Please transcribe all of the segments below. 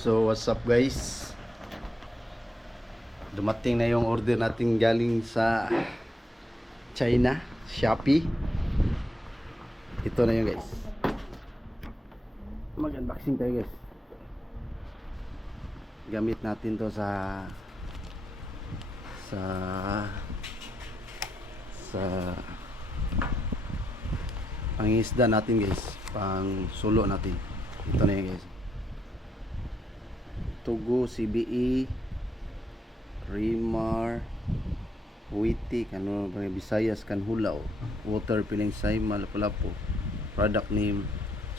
So what's up guys? Dumating na yung order natin galing sa China, Shopee. Ito na yung guys. Mag-unboxing tayo guys. Gamit natin to sa pangisda natin guys, pang sulo natin. Ito na yung guys. Tugo, CBE, Rimar, Witi, kano bang Visayas, Kanhulaw, Water Piling Say, Malapulapo. Product name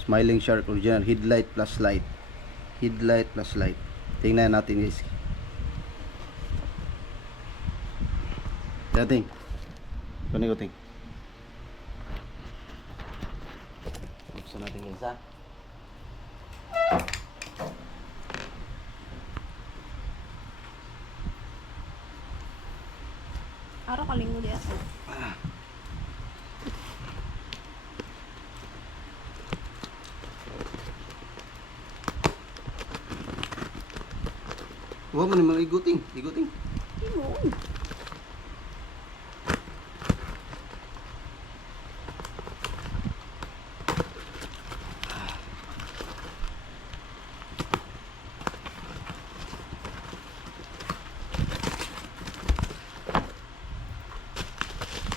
Smiling Shark Original Headlight plus light. Headlight plus light. Tingnan natin guys. Dating. Kunin ko ting. Buksan natin guys ha. Araw ka linggo di ako. Huwag mo naman iguting. Iguting. Yun.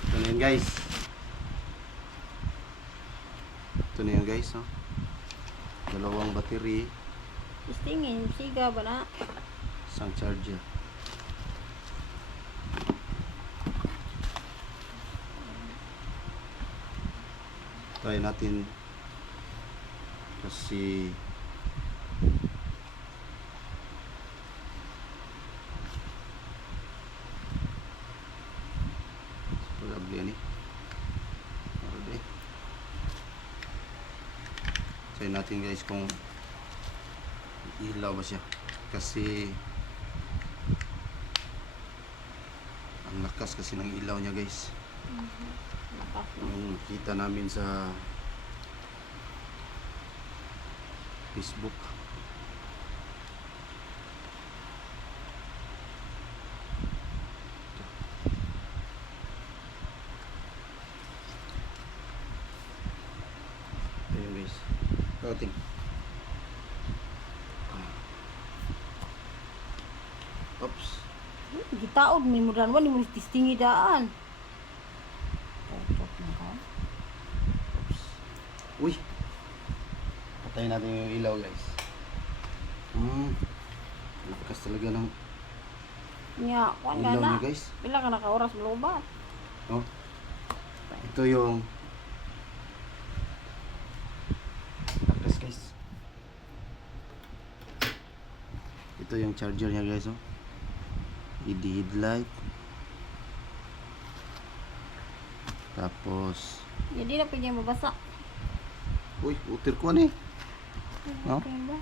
Ito na yun guys. Ito na yun guys. Oh. Dalawang battery. Istingin, siga ba na? Isang charger. Try natin kasi probably ani. Okay. Try natin guys kung ilaw ba siya kasi ang lakas kasi ng ilaw niya guys. Lakas na. Yung kita namin sa Facebook. Ayun guys. Coating. Oops. Gitaod, may mudan mo, ni mo tistingi daan. Cocok na ka. Oops. Uy. Patayin natin yung ilaw guys. Lakas talaga ng Nya, kuan ilaw nga na. niya guys. Pila ka naka-oras malubat. Oh. Ito yung lakas guys. Ito yung charger niya guys, oh. LED headlight. Tapos, Jadi na pwede mabasa. uy, utir ko ni. No? Okay ba?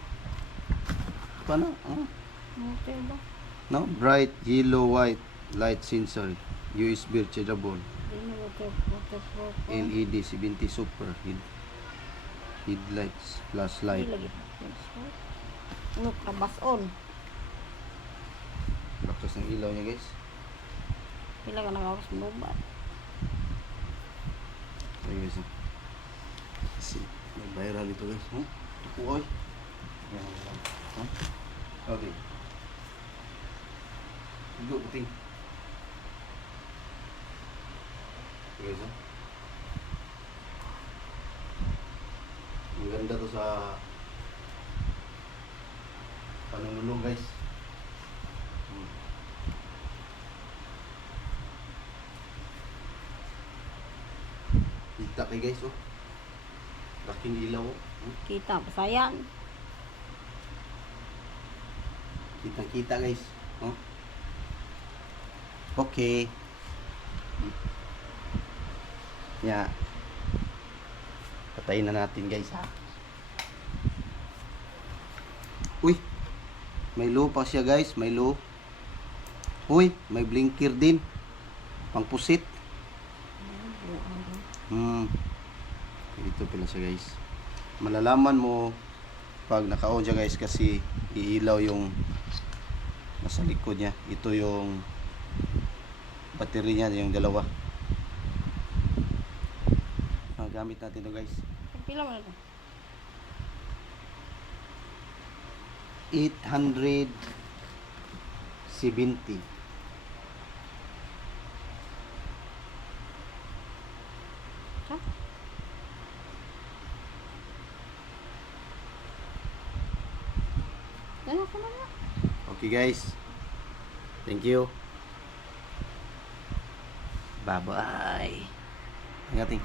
Paano? Oh. Okay ba? No, bright yellow white light sensor, USB chargeable, Di na water. LED 70 super headlights plus Di light. lagi. Ano kabas on? Lakas ng ilaw niya guys. Pila ka naka-oras malubat. Ayan guys, oh. Kasi may viral ito guys, oh. Tukoy. Yan lang. Oh. Okay. Go, puting. Okay guys, oh. Ang ganda to sa panunulong guys. Kita kay guys, oh. Laking ilaw, oh. Kita, pasayan. Kitang kita guys, oh. Okay. Yeah. Patayin na natin guys, ha. Uy. May low pa siya guys, may low. Uy, may blinker din. Pangpusit. Ito pala siya guys. Malalaman mo pag naka-on siya guys kasi iilaw yung nasa likod niya. Ito yung battery niya, yung dalawa. Gamit natin to guys. Pila man ito? 870. Ha? Ano ko na? Okay guys. Thank you. Bye-bye. Ingating.